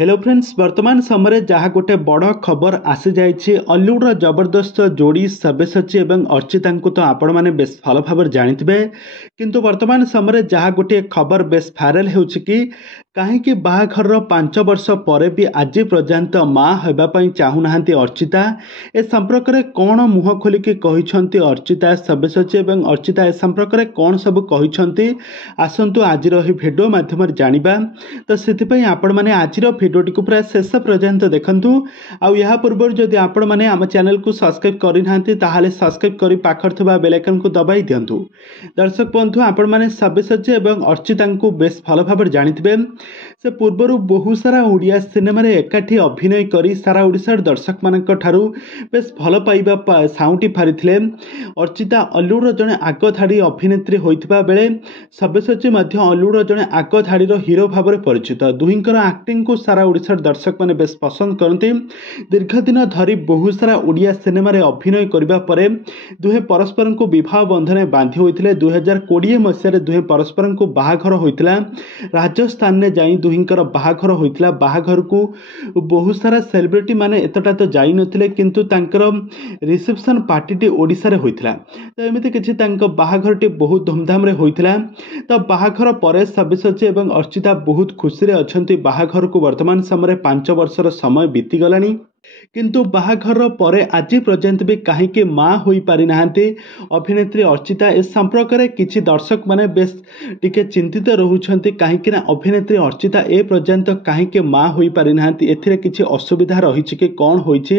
Hello friends, वर्तमान समय जहाँ गोटे बड़ खबर आसी जाइए हॉलीवुड जबरदस्त जोड़ी सब्यसाची एवं अर्चिता को तो आपण मैंने बेस भल भाव जाथे किंतु वर्तमान समय जहाँ गोटे खबर बेस भाइराल हो कहीं बाहाघर 5 वर्ष पर भी आज पर्यंत माँ होगापी चाहूना अर्चिता ए संपर्क में कौन मुह खोलिकी कहते अर्चिता सब्यसाची एवं अर्चिता ए संपर्क में कौन सब कहते आसतु आज भिडियो मध्यम जाना तो से आपण मैंने आज भिडियोटी को पूरा शेष पर्यंत देखूँ आउ पूर्व जदि आपण मैंने आम चैनल को सब्सक्राइब करना ताहले सब्सक्राइब कर पाखर थिबा बेल आइकन को दबाई दिंतु। दर्शक बंधु आपण मैंने सब्यसाची एवं अर्चिता को बेस भल भाव जानिथिबे से पूर्वर बहुत सारा ओडिया सिनेमा एकाठी अभिनय करी सारा ओडिशार दर्शक मानक ठारू बेस भल पाइबा साउंटी फारिथिले। अर्चिता हॉलीवुड जड़े आग धाड़ी अभिनेत्री होइथिबा बेले सब्यसाची हॉलीवुड जड़े आग धाड़ीर हीरो भाव में परिचित। दुहिंकर एक्टिंग को सारा ओडिशार दर्शक माने बेस पसंद करते। दीर्घ दिन धरी बहुत सारा ओडिया सिनेमा अभिनय करबा परे दुहे परस्पर को विवाह बंधन बांधि होइथिले। 2020 मसीह दुहे परस्पर को बाहाघर होइथिला। राजस्थान ने जाई दुहिंकर बाहाघर होइथिला। बाहाघर को बहुत सारा सेलिब्रिटी माने एतटा तो जाई नथिले किंतु तांकर रिसेप्शन पार्टी ओडिशा रे होइथिला। तो एमिति किछि तांक बाहाघरटी बहुत धूमधाम रे होइथिला। तो बाहाघर परे सब्यसाची एवं अर्चिता बहुत खुशी रे अछंती। बाहाघर को वर्तमान समय 5 वर्षर समय बीती गलानी किंतु बाहाघर परे आज पर्यंत भी कहीं माँ हो पारि नाहांती अभिनेत्री अर्चिता। ए संपर्क में किछि दर्शक माने बेस टिके चिंतित रहउछंती कहीं अभिनेत्री अर्चिता ए पर्यंत कहीं माँ हो पारि नाहांती एथिरे किछि असुविधा रहिछि कि कौन होइछि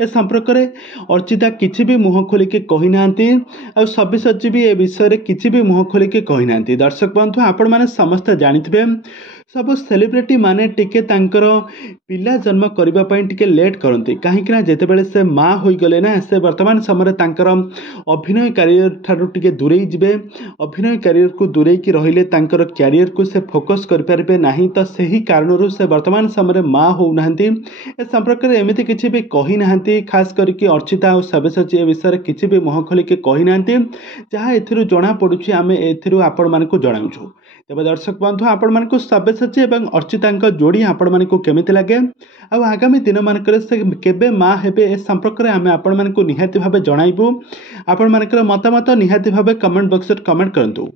ए संपर्क में अर्चिता किछि भी मुह खोलिके कहि नाहांती आ सब्यसाची भी ए विषय रे किछि भी मुह खोलिके कहि नाहांती। दर्शक बंधु आपण माने समस्त जानिथिबे सब सेलिब्रिटी माने टिके तांकर पिला जन्म करबा पई टिके लेट करती कहीं जितेबाला से माँ हो गले ना से वर्तमान समय तांकर अभिनय कैरियर ठारू टिके दूरेई जिबे। अभिनय कैरियर को दूरेई की रहिले तांकर कैरियर को से फोकस कर पारबे नाही। तो सही कारणरू से वर्तमान समय माँ हो नाहंती ए संपर्क में एमिति किछि भी कहि नाहंती। खास करके अर्चिता और सब्यसाची ए विषय किछि भी मुह खोली के कहि नाहंती जहाँ एथिरु जणा पडुछि आमे एथिरु आपण मानकु जणाउछु। तेबे दर्शक बंधु आपण मानकु सब्यसाची एवं अर्चिता जोड़ी आपण मानकु केमिति लागे आ आगामी दिन मानकरे से केबे माँ हेबे ए संपर्क में आमे आपण मानकु निहाती भाबे जणाइबु। आपण मानकर मतामत निहाती भाबे कमेंट बॉक्स रे कमेंट करंतु।